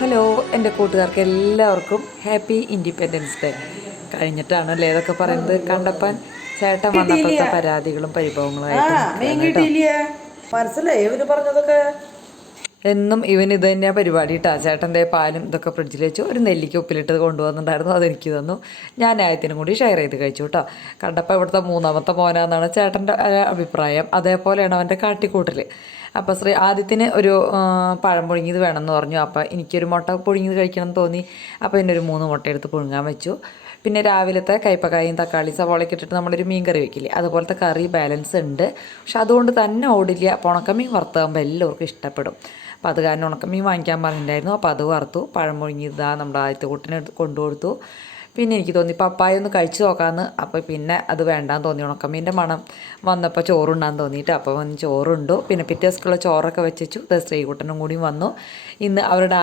Hello എൻ്റെ കൂട്ടുകാർക്ക് എല്ലാവർക്കും ഹാപ്പി ഇൻഡിപെൻഡൻസ് ഡേ. കഴിഞ്ഞിട്ടാണല്ലേ ഇതൊക്കെ പറയുന്നത്. കണ്ടപ്പൻ ചേട്ടൻ വന്നപ്പോഴത്തെ പരാതികളും പരിഭവങ്ങളും ആയിട്ട് കേട്ടോ. മനസ്സിലായി ഇവര് പറഞ്ഞതൊക്കെ. എന്നും ഇവൻ ഇത് തന്നെയാണ് പരിപാടി കേട്ടോ. ചേട്ടൻ്റെ പാലും ഇതൊക്കെ ഫ്രിഡ്ജിൽ വെച്ചു. ഒരു നെല്ലിക്ക ഉപ്പിലിട്ടത് കൊണ്ടുവന്നിട്ടുണ്ടായിരുന്നു, അതെനിക്ക് തന്നു. ഞാൻ ആയത്തിനും കൂടി ഷെയർ ചെയ്ത് കഴിച്ചു കേട്ടോ. കണ്ടപ്പോൾ ഇവിടുത്തെ മൂന്നാമത്തെ മോനാന്നാണ് ചേട്ടൻ്റെ അഭിപ്രായം. അതേപോലെയാണ് അവൻ്റെ കാട്ടിക്കൂട്ടൽ. അപ്പോൾ ആദ്യത്തിന് ഒരു പഴം പുഴുങ്ങിയത് വേണമെന്ന് പറഞ്ഞു. അപ്പോൾ എനിക്കൊരു മുട്ട പുഴുങ്ങിയത് കഴിക്കണം എന്ന് തോന്നി. അപ്പോൾ പിന്നെ ഒരു 3 മുട്ട എടുത്ത് പുഴുങ്ങാൻ വെച്ചു. പിന്നെ രാവിലത്തെ കയ്പക്കായും തക്കാളി സവാളയൊക്കെ ഇട്ടിട്ട് നമ്മളൊരു മീൻ കറി വെക്കില്ലേ, അതുപോലത്തെ കറി ബാലൻസ് ഉണ്ട്. പക്ഷെ അതുകൊണ്ട് തന്നെ ഓടില്ല. ഉണക്കമീൻ വറുത്താകുമ്പോൾ എല്ലാവർക്കും ഇഷ്ടപ്പെടും. അപ്പോൾ അത് കാരണം ഉണക്കമീൻ വാങ്ങിക്കാൻ പറഞ്ഞിട്ടുണ്ടായിരുന്നു. അപ്പോൾ അത് വറുത്തു. പഴം പുഴുങ്ങിയതാ നമ്മുടെ ആദ്യത്തെ കൂട്ടിന് കൊണ്ടുകൊടുത്തു. പിന്നെ എനിക്ക് തോന്നി പപ്പായ ഒന്ന് കഴിച്ചു നോക്കാമെന്ന്. അപ്പോൾ പിന്നെ അത് വേണ്ടാന്ന് തോന്നി. ഉണക്കമീൻ്റെ മണം വന്നപ്പോൾ ചോറുണ്ടാൻ തോന്നിയിട്ട് അപ്പോൾ വന്ന് ചോറുണ്ടു. പിന്നെ പിറ്റേ ദിവസത്തേക്കുള്ള ചോറൊക്കെ വെച്ചു. ശ്രീകുട്ടനും കൂടി വന്നു. ഇന്ന് അവരുടെ